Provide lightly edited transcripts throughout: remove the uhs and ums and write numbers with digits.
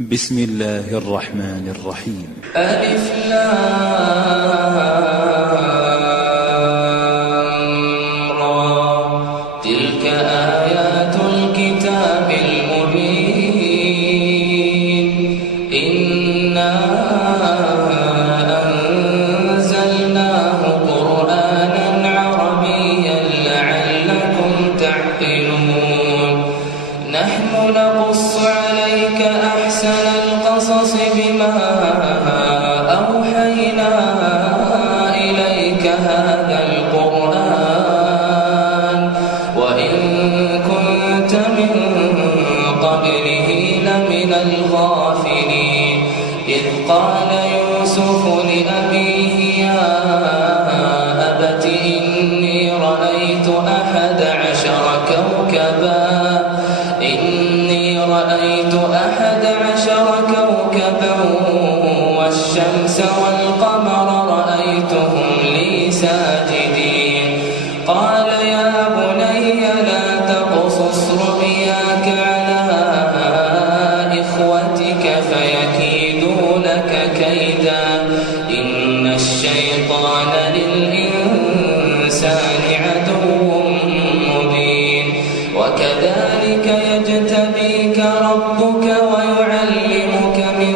بسم الله الرحمن الرحيم. ألف لام را تلك آيات الكتاب المبين إنا أنزلناه قرآنا عربيا لعلكم تعقلون نحن نقص عليك أحسن القصص بما أوحينا إليك هذا القرآن وإن كنت من قبله لمن الغافلين إذ قال يوسف لأبيه يا أبت إني رأيت 11 كوكبا والشمس والقمر رأيتهم لي ساجدين قال يا بني لا تقصص رؤياك على إخوتك فيكيدوا لك كيدا إن الشيطان للإنسان عدو مبين وكذلك يجتبيك ربك ويعلمك من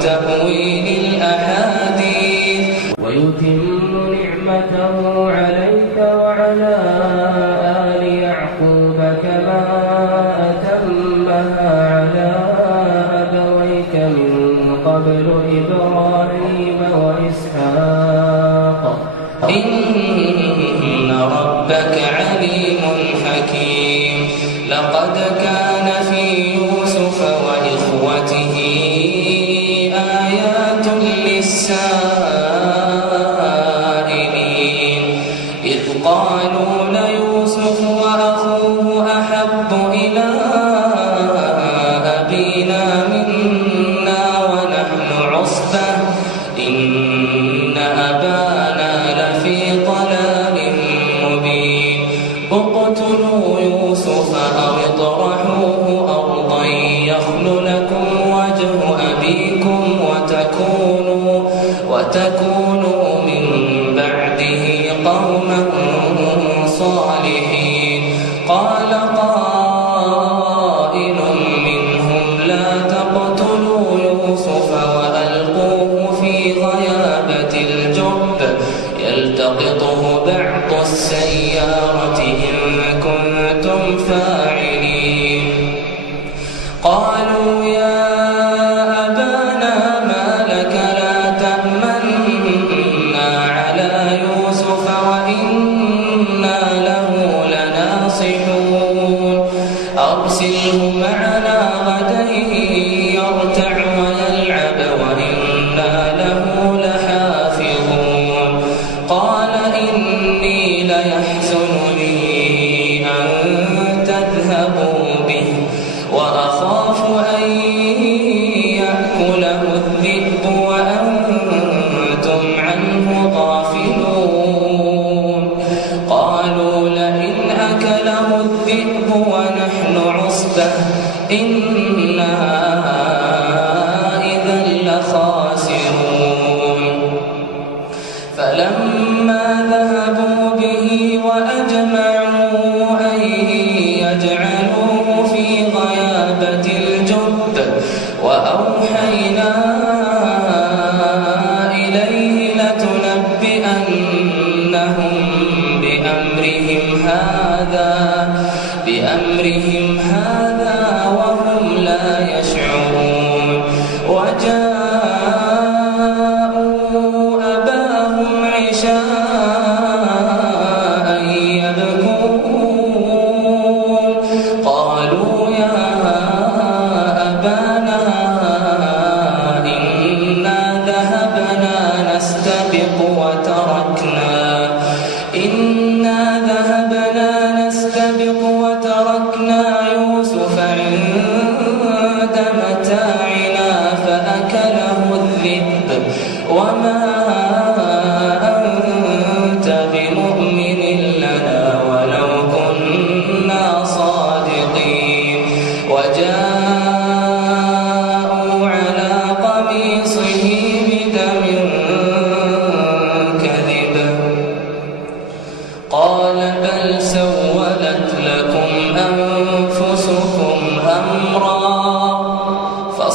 تأويل الأحاديث ويتم نعمته عليك وعلى آل يعقوب كما أتمها على أبويك من قبل إبراهيم وإسحاق إن ربك عليم حكيم لقد كان في يوسف وإخوته آيات للسائلين إذ قالوا ليوسف وأخوه أحب إلى أبينا منا ونحن عصبة إن أبانا لفي ضلال مبين اقتلوا يوسف أو اطرحوه أرضا يخل لكم وجه أبيكم وتكونوا من بعده قوما صالحين قال قائل منهم لا تقتلوا يوسف وألقوه في غيابة الجب يلتقطه بعض السيارة إن كنتم فاعلين قالوا يا أبانا ما لك لا تأمنا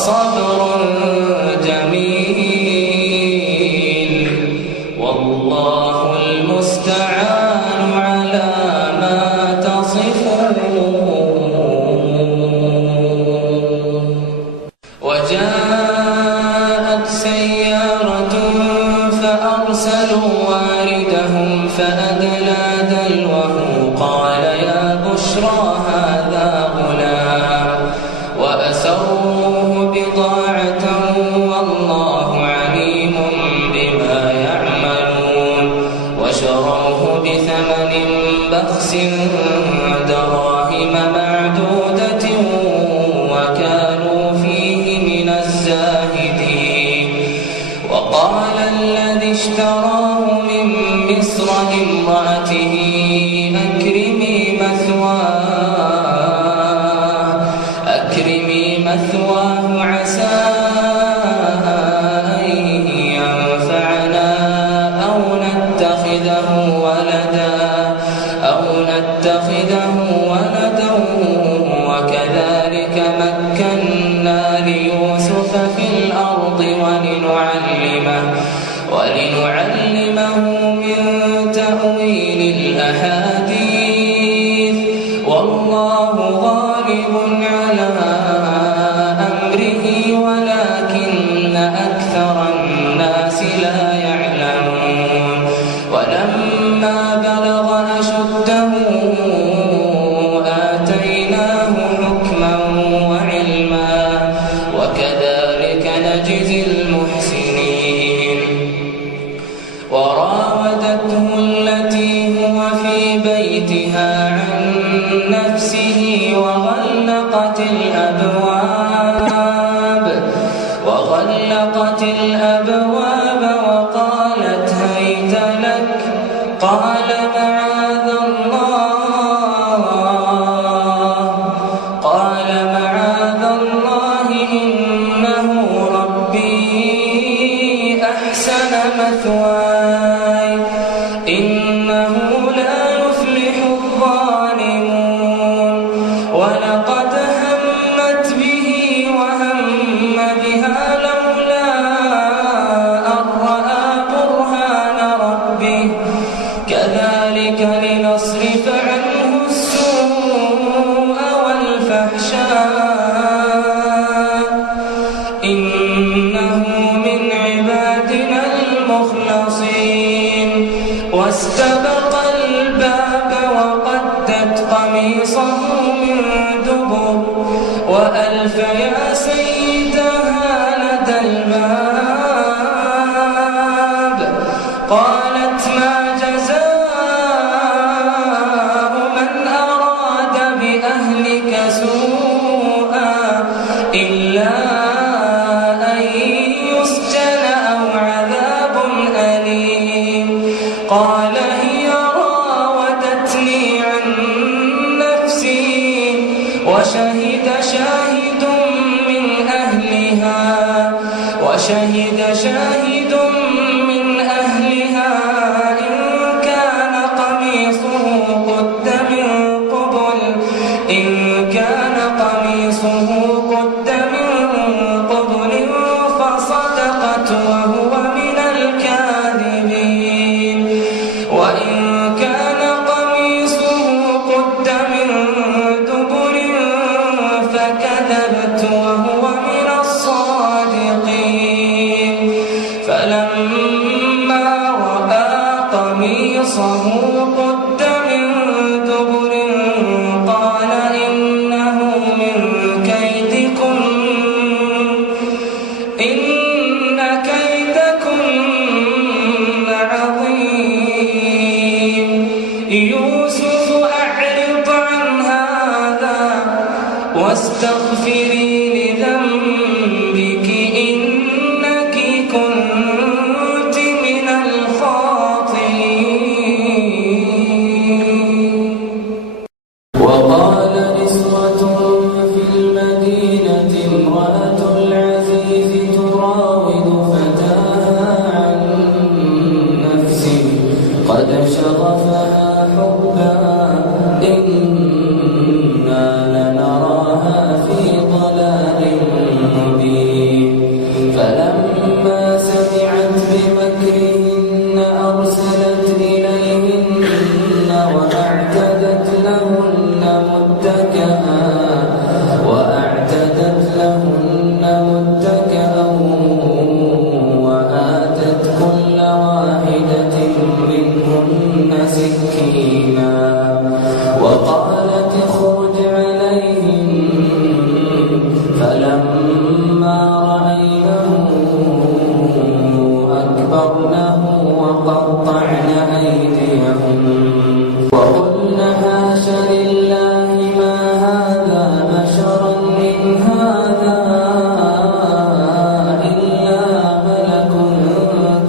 فصبر جميل والله المستعان على ما تصفون. وجاءت سيارة فأرسلوا واردهم فأدلى دلوه قال يا بشرى هذا غلام وأسروه بضاعة والله عليم بما يعملون وشروه بثمن بخس دراهم معدودة وكانوا فيه من الزاهدين. وقال الذي اشتراه من مصر لامرأته أكرمي مثواه عسى أن ينفعنا أو نتخذه ولدا وكذلك مكنا ليوسف في الأرض ولنعلمه من تأويل الأحاديث والله غالب على أمره ولكن أكثر الناس لا يعلمون. ولما بلغ أشده آتيناه حكما وعلما وكذلك نجزي المحسنين. وراودته التي هو في بيتها عن نفسه وغلقت الأبواب وقالت هيت لك قال معاذ الله إنه ربي أحسن مثواي إنه لا يفلح الظالمون. ولقد همت به وهم بها لولا أن رأى برهان ربه كذلك لنصرف عنه السوء والفحشاء إنه من عبادنا المخلصين. واستبق الباب وقدت قميصه من دبر وألف يا سيدها لدى الباب قالت ما جزاء من أراد بأهلك سوءا إلا أن يسجن أو عذاب أليم. قال هي راودتني عن نفسي وشهد شاهد من أهلها إن كان قميصه قد من قبل فصدقت وهو من الكاذبين. وإن كان قميصه قد من دبر فكذبت وهو من الصادقين. فلما رأى قميصه قد من دبر قال إنه من كيدكن إن كيدكن عظيم. يوسف أعرض عن هذا واستغفري لذنبك إنك كنت من الخاطئين. وقال نسوة في المدينة امرأة العزيز تراود فتاها عن نفسه قد شغفها حبا إنا لنراها في ضلال مبين. فلما رأينه أكبرنه وقطعن أيديهم وقلن حاش لله ما هذا بشرا إن هذا إلا ملك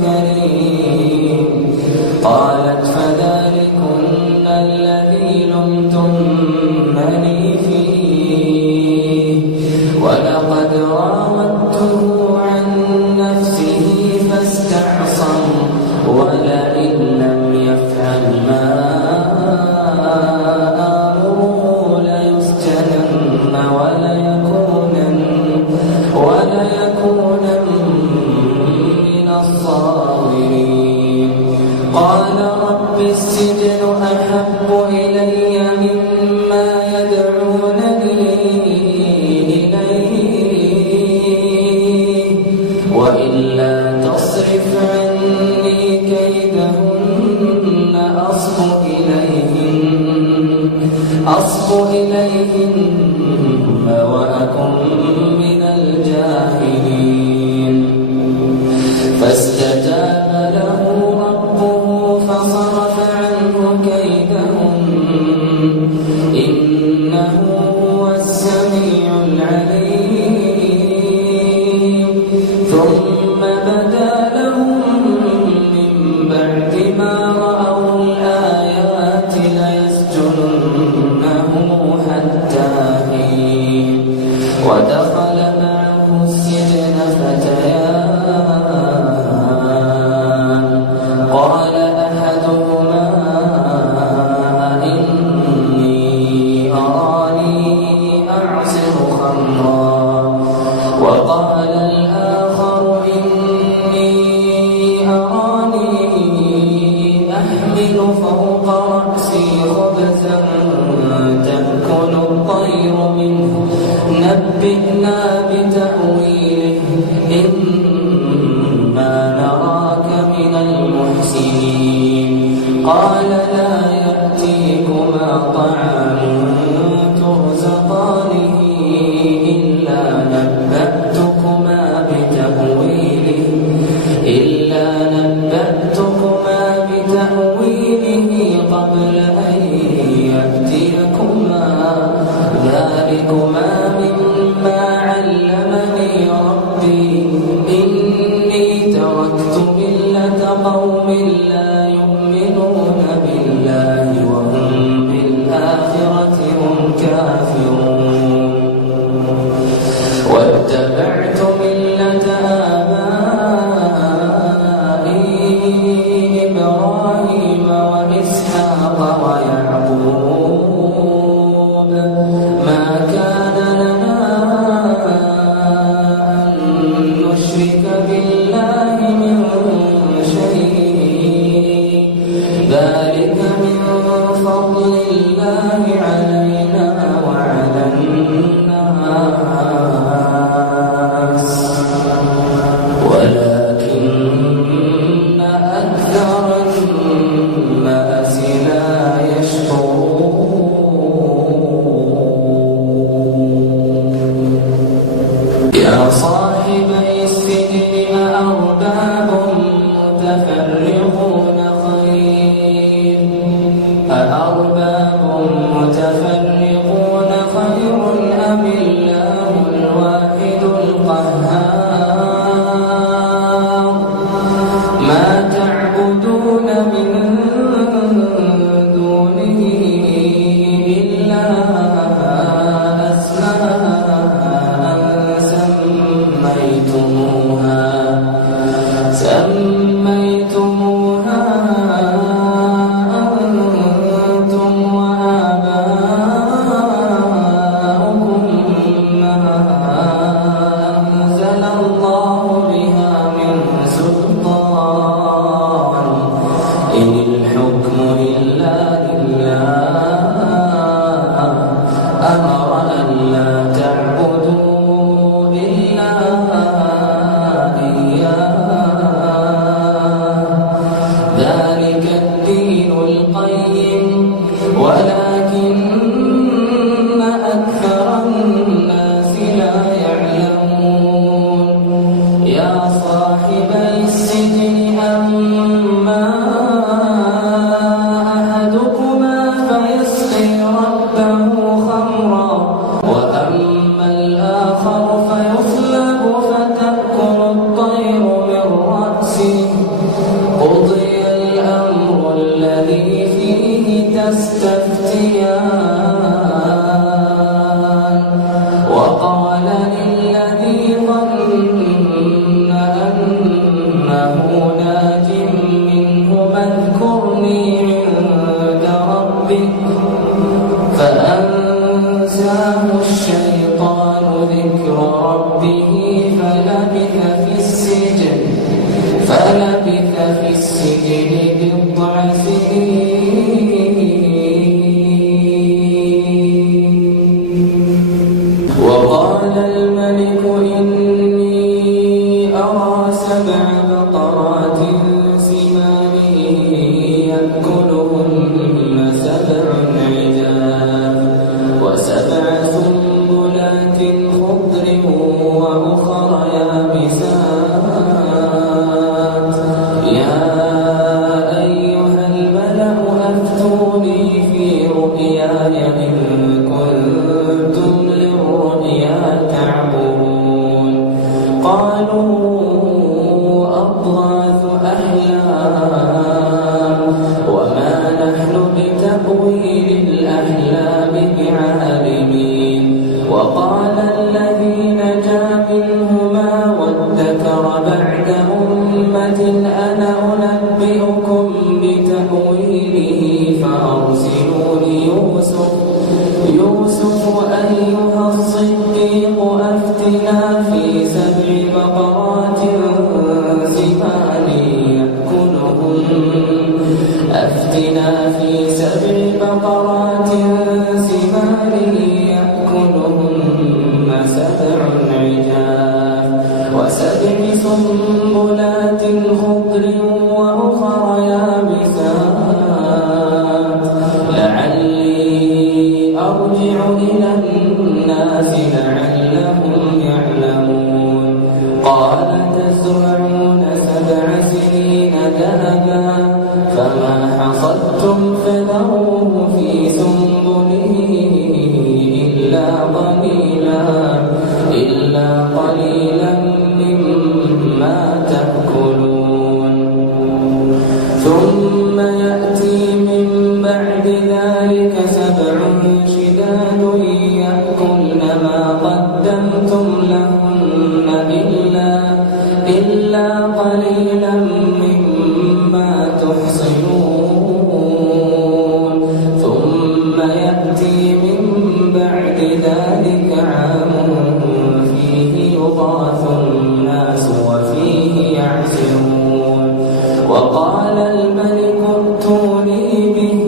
كريم قالت فذلكن الذي لمتنني فيه ولقد راودته عن نفسه فاستعصم ولئن لم يفعل ما آمره ليسجنن وليكونن من الصاغرين قال رب السجن أحب إلي مما يدعونني إليه وإلا تصرف عني كيدهن أصب إليهن وأكن من الجاهلين فاستجاب له ربه فصرف عنه كيدهم إنه هو السميع العليم ثم بدا لهم من بعد ما رأوا الآيات ليسجننه حتى حين ودخل معه السجن فتيان قال أحدهما إني أراني أعصر خمرا وقال الآخر إني أراني أحمل فوق رأسي خبزا تأكل الطير منه نبئنا بتأويله إنا نراك من المحسنين قال لا يأتيكما طعام ترزقانه إلا نبأتكما بتأويله قبل أن يأتيكما ذلكما مما علمني ربي إني تركت ملة قوم لا يؤمنون بالله وهم بالآخرة هم كافرون واتبعت ملة آبائي إبراهيم وإسحاق ويعقوب ما كان لنا أن نشرك بالله من شيء ذلك من فضل الله علينا وعلى الناس ولكن أكثر الناس لا يشكرون يا صاحبي السجن أأرباب متفرقون خير أم الله الواحد القهار ما تعبدون من دونه إلا أسماء سميتموها ربه فلبث في السجن بضع سنين. وقال الملك إني أرى 7 بقرات سمان يأكلهن 7 عجاف و7 سنبلات خضر وأخر يابسات يا أيها الملأ أفتوني في رؤياي إن كنتم للرؤيا تعبرون. قالوا أضغاث أحلام وما نحن بتأويل الأحلام بعالمين. وقال الذي نجا منهما وادكر بعد أمة أنا أنبئكم بتأويله فأرسلون يوسف أيها الصديق أفتنا في 7 بقرات سمان يأكلهن 7 عجاف و7 سنبلات خضر وأخر يابسات لعلي أرجع إلى الناس لعلهم يعلمون. قال تزرعون 7 سنين دأبا فما حصدتم فذروه في سنبله إلا قليلا مما تأكلون. ثم يأتي من بعد ذلك 7 شداد يأكلن ما قدمتم لهن إلا قليلا مما تحصنون. ثم يأتي من بعد ذلك عام فيه يغاث الناس وفيه يعصرون. وقال الملك ائتوني به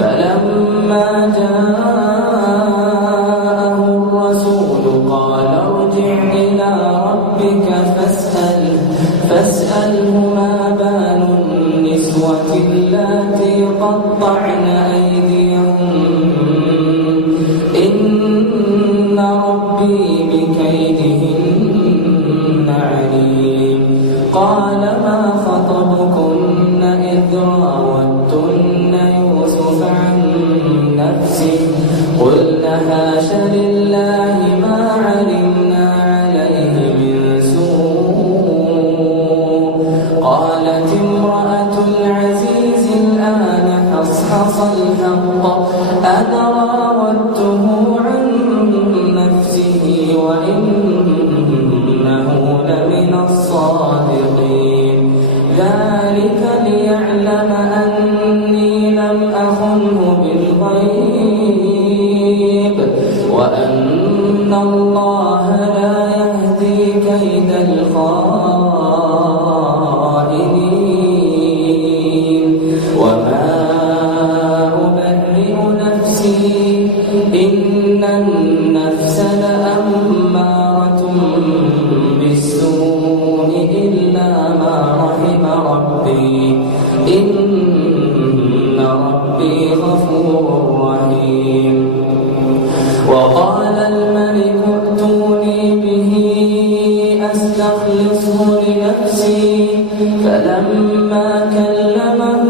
فلما جاءه الرسول قال ارجع إلى ربك فاسأله ما بال النسوة اللاتي قطعن أيديهن إن ربي بكيدهن عليم. قال ما خطبكن إذ راوتن يوسف عن نفسه قلن حاش لله ما علمنا عليه من سوء. قالت امرأة العزيز الآن حصحص الحق أنا راودته عن نفسه وإنه لمن الصادقين. ذلك ليعلم أني لم أخنه بالغيب وأن الله لا يهدي كيد الخائنين. وما أبرئ نفسي إن النفس لأمارة بالسوء إلا ما رحم ربي إن ربي غفور رحيم. وقال الملك ائتوني به أستخلصه لنفسي فلما كلمه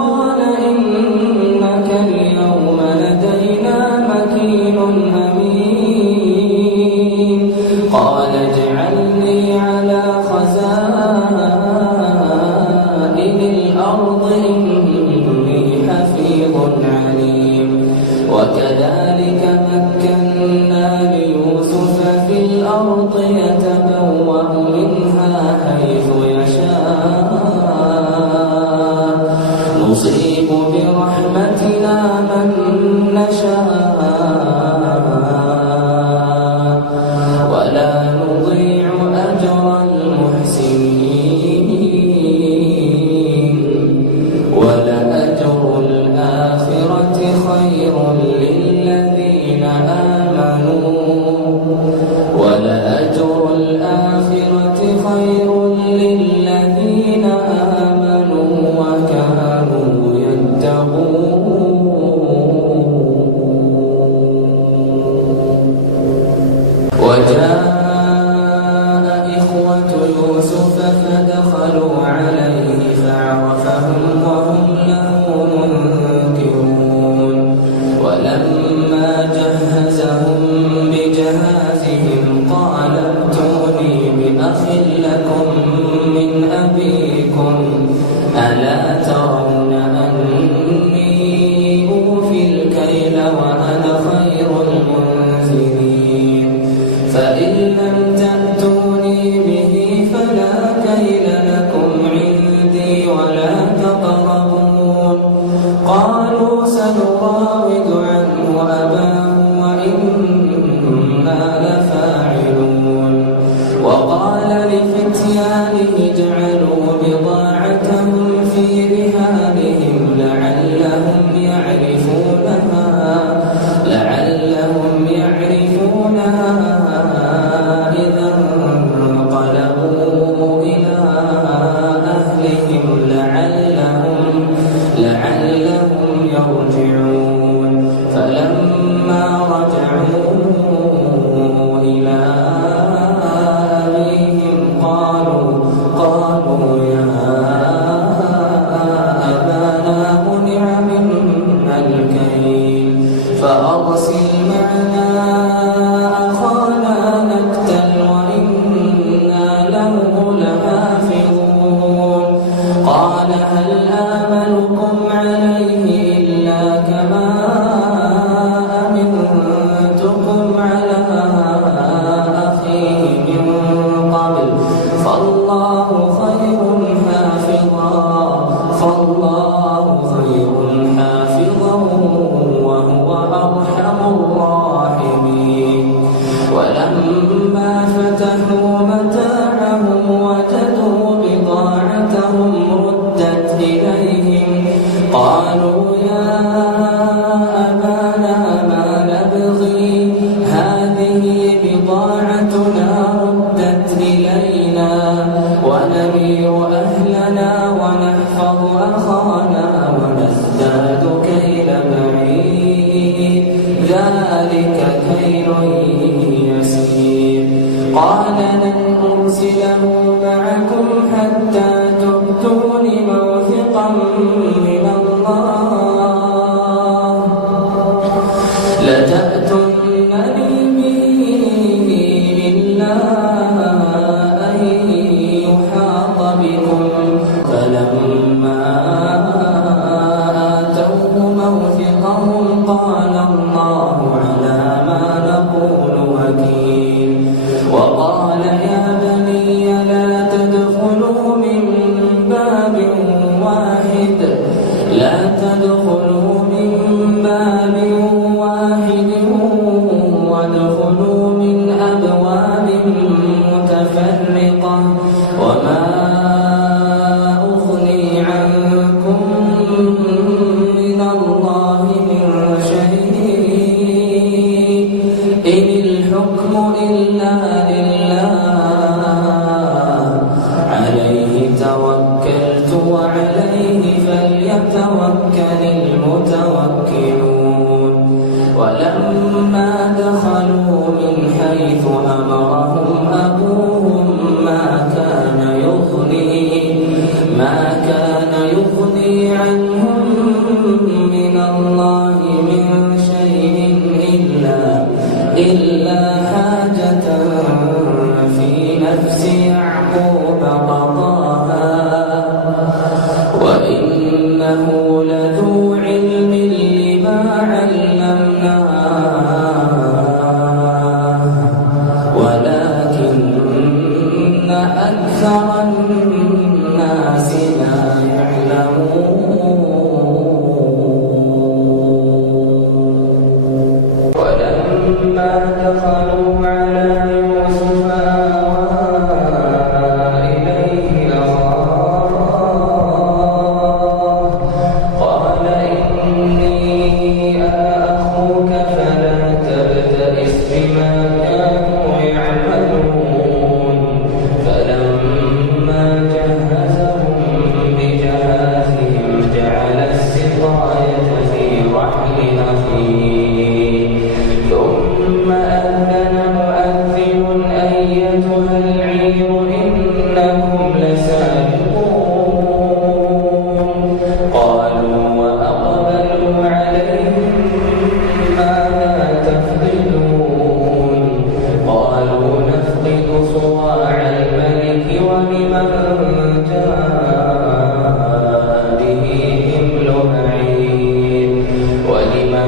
قال إنك اليوم لدينا مكين أمين. قال اجعلني على خزائن الأرض إني حفيظ عليم. وكذلك مكنا ليوسف في الأرض يتبوأ منها حيث يشاء نصيب برحمتنا من نشاء ولا نضيع متاعهم وجدوا بضاعتهم ردت إليهم قالوا يا أبانا ما نبغي هذه بضاعتنا ردت إلينا ونمير أهلنا ونحفظ أخانا ونزداد كيل بعيد ذلك كيل يسير قال لن أرسله معكم حتى تؤتون موثقا من الله لتأتونني به إلا أن يحاط بكم فلما آتوه موثقهم قال الله على ما نقول وكيل وقال يا بني لا تدخلوا من باب واحد وادخلوا من أبواب متفرقة وما أغني عنكم من الله من شيء إن الحكم إلا لله عليه توكلت وعليه فليتوكل المتوكلون ولما دخلوا من حيث أمرهم أبوهم ما كان يغني عنهم من الله من شيء إلا حاجة في نفس يعقوب قضاها وإنه لذو علم لما علمناه ولكن أكثر الناس لا يعلمون ولما دخلوا على يوسف إليه أخاه قال إني أخوك فلا تبتئس بما كانوا يعملون فلما جهزهم بجهازهم جعل السقاية في رحل أخيه ثم أذن مؤذن أيتها العير إنكم لسارقون قالوا وأقبلوا عليهم ماذا تفقدون قالوا نفقد صواع الملك ولمن جاء به حمل بعير وأهل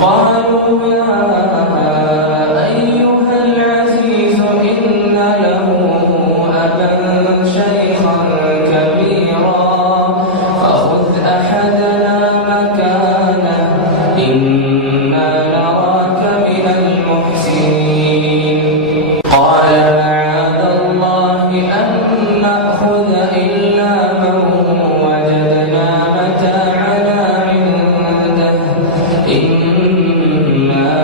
قالوا يا أيها العزيز إن له أبا شيخا كبيرا فخذ أحدنا مكانه إنا نراك من المحسنين قال معاذ الله أن نأخذ إلا من وجدنا متاعنا عنده إنا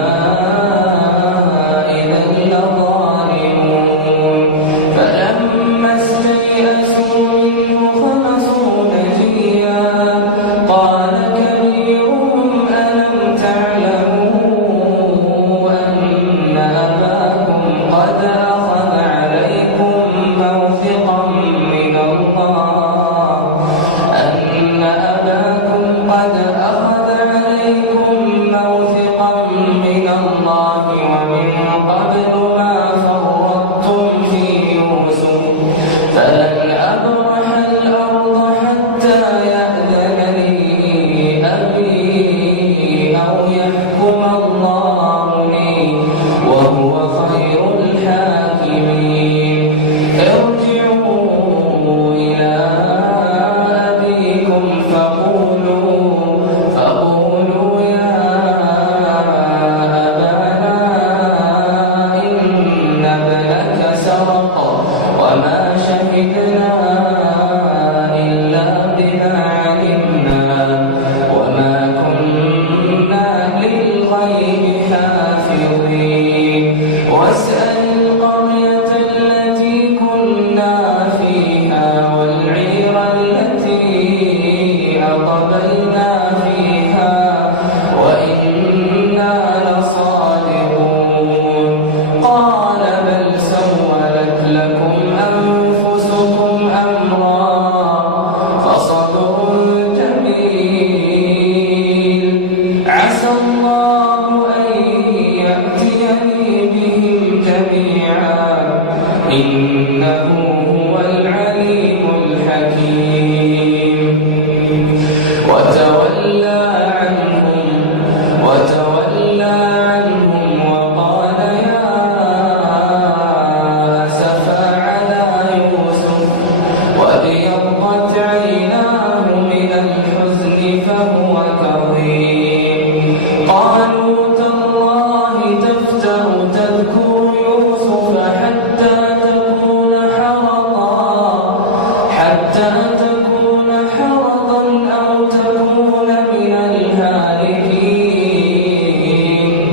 إذا لظالمون فلما استيئسوا منه خلصوا نجيا قال كبيرهم ألم تعلموا أن أباكم قد أخذ عليكم موثقا من الله ومن قبل ما فرطتم في يوسف فلن أبرح الأرض حتى يأذن لي أبي أو يحكم الله لي وهو خير الحاكمين ارجعوا إلى أبيكم فقولوا يا أبانا إن ابنك سرق وما شهدنا إلا بما علمنا وما كنا للغيب حافظين واسأل القرية التي كنا فيها والعير التي أقبلنا فيها وإنا لصادقون قال بل سولت لكم أنفسكم أمرا فصبر جميل عسى الله أن يأتيني بهم جميعا إنه هو العليم الحكيم وتولى عنهم وقال يا أسفا على يوسف وابيضت عيناه من الحزن فهو كظيم قالوا تالله تفتأ تذكر يوسف حتى تكون حرضا أو تكون من الهالكين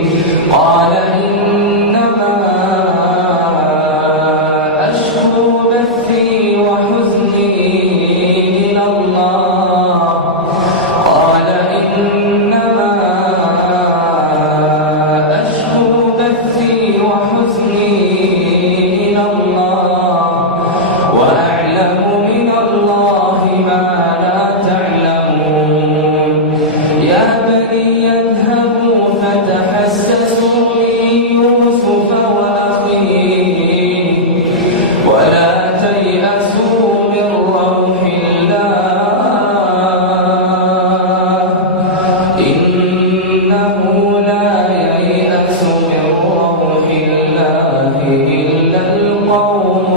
قال إنما أشكو بثي وحزني إلى الله قال إنما أشكو بثي وحزني إلى الله وأعلم من الله ما لا تعلمون يا بني اذهبوا فتحسسوا من يوسف وأخيه ولا تيأسوا من روح الله إنه لا ييأس من روح الله إلا القوم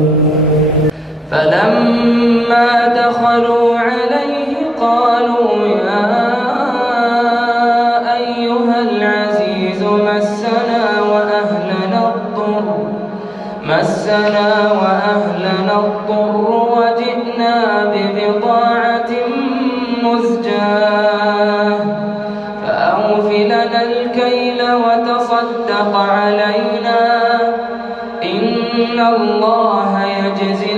الكافرون فلما دخلوا عليه قالوا يا أيها العزيز مسنا وأهلنا الضر وجئنا ببضاعة مزجاة فأوف لنا الكيل وتصدق علينا إن الله يجزي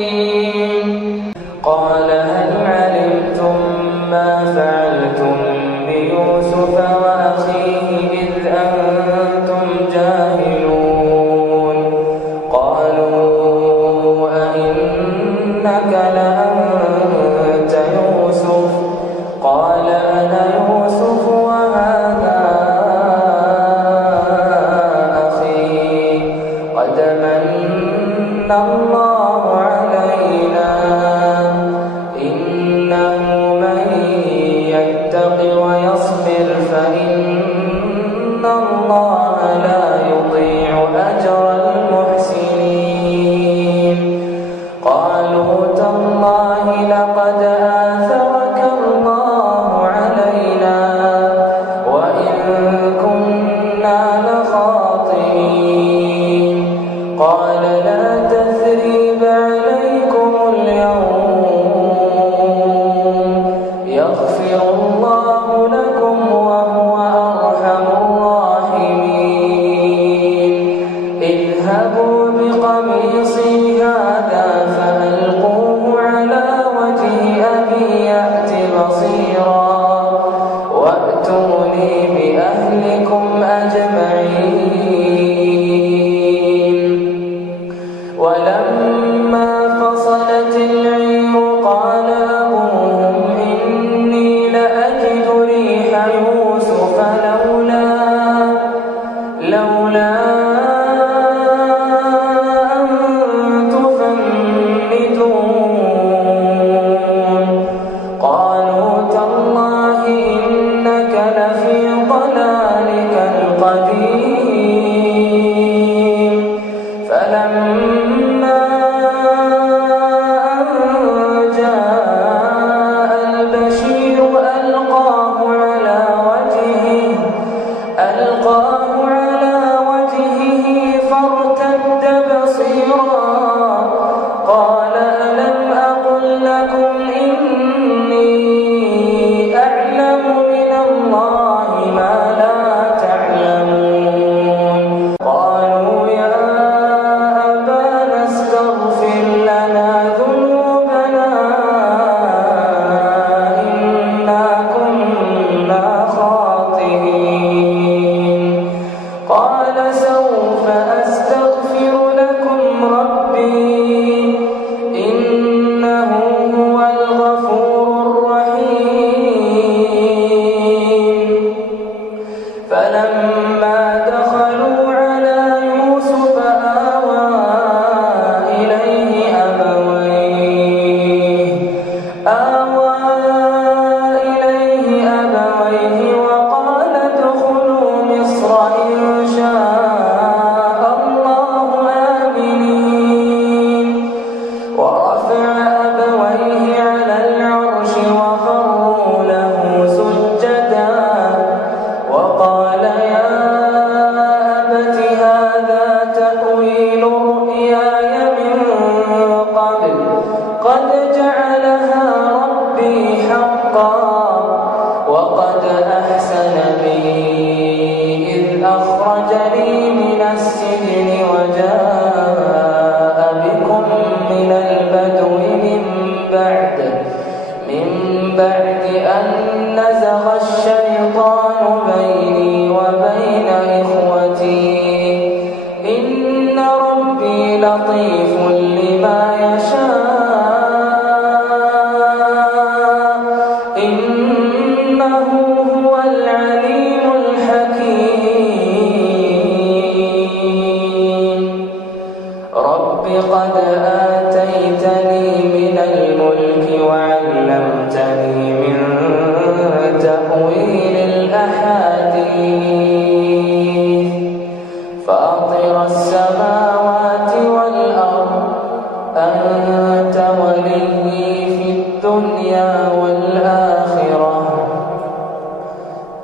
المتصدقين قال هل علمتم ما فعلتم بيوسف وأخيه إذ أنتم جاهلون قالوا أئنك لأنت يوسف قال أنا يوسف وهذا أخي قد من الله علينا قالوا تالله لقد آثرك الله علينا وإن كنا لخاطئين قال لا تثريب عليكم اليوم يغفر الله لكم وهو أرحم الراحمين اذهبوا بقميصي هذا فألقوه على وجه أبي يأت بصيرا وأتوني بأهلكم أجمعين ولما فصلت العير قال أبوهم إني لأجد ريح يوسف لولا أن تفندون قالوا تالله إنك لفي ضلالك القديم فلما أن جاء البشير ألقاه على وجهه فارتد بصيرا قال ألم أقل لكم إني أعلم من الله ما لا تعلمون قالوا يا أبانا استغفر لنا ذنوبنا إنا كنا خاطئين قال سوف أستغفر لكم ربي إنه هو الغفور الرحيم فلما دخلوا على يوسف آوى إليه أبويه وقال ادخلوا مصر إن شاء الله آمنين ورفع أبويه على العرش وخروا له سجدا وقال يا أبت هذا تأويل رؤياي من قبل قد جعلها ربي حقا وقد أحسن بي إذ أخرجني من السجن وجاء بكم من البدو من بعد أن نزغ الشيطان بيني وبين إخوتي إن ربي لطيف لما يشاء إنه هو العليم الحكيم رب قد آتيتني من الملك وعلمتني من تأويل الأحاديث فاطر السماوات والأرض أنت ولي في الدنيا والآخرة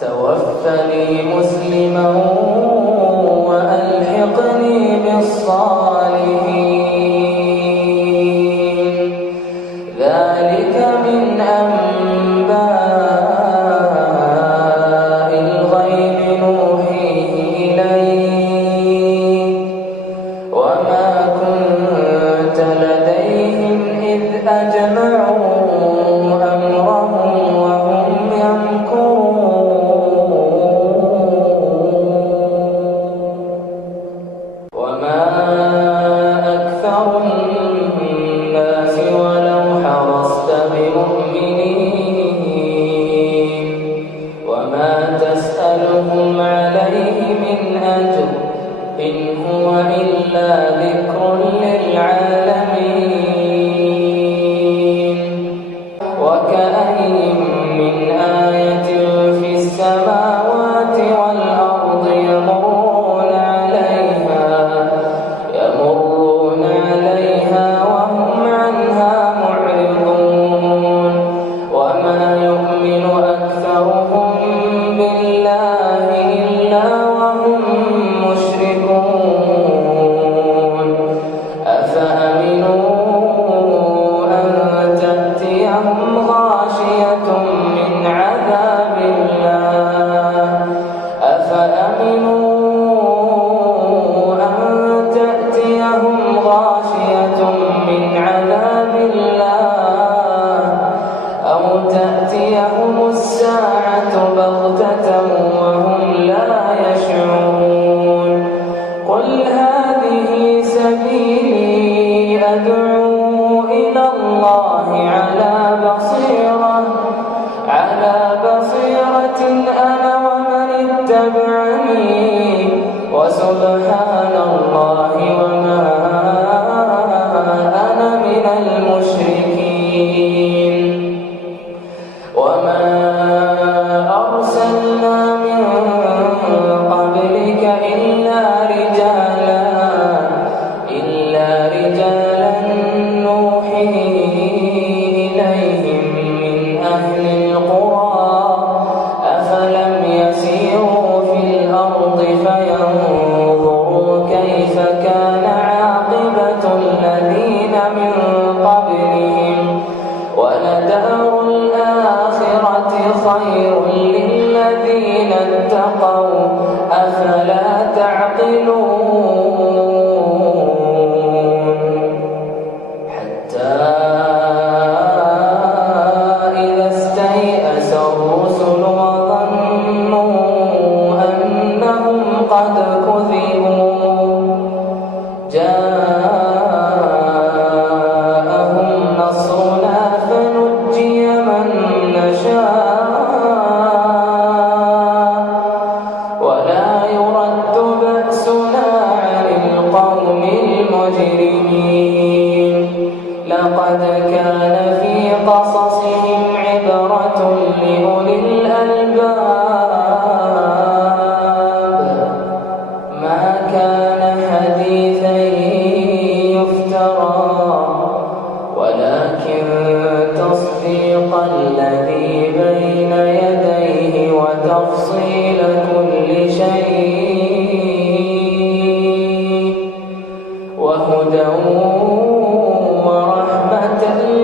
توفني مسلما وألحقني بالصالحين ذلك من أنباء الغيب نوحيه إليك وما كنت لديهم إذ أجمعوا أمرهم وهم يمكرون وما أكثر الناس ولو حرصت بمؤمنين وما تسألهم عليه من أجر إن هو إلا ذكر للعالمين إلى الله على بصيرة أنا ومن اتبعني وسبحان الله وما أنا من المشركين. وما أرسلنا من قبلك إلا رجالا نوحي إليهم من أهل القرى أفلم يسيروا في الأرض فينظروا كيف كان عاقبة الذين من قبلهم ولدار الآخرة خير للذين اتقوا أفلا تعقلون. حتى إذا استيأس الرسل وظنوا أنهم قد كذبوا جاءهم نصرنا فنجي من نشاء ولا يرد بأسنا عن القوم المجرمين. لقد كان في قصصهم عبرة لأولي الألباب ما كان حديثا يفترى ولكن تصديق الذي بين يديه وتفصيل كل شيء وهدى ورحمة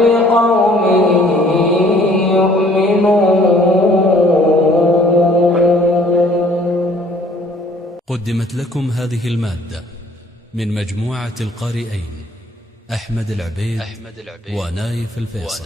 لقوم يؤمنون. قدمت لكم هذه المادة من مجموعة القارئين أحمد العبيد ونايف الفيصل.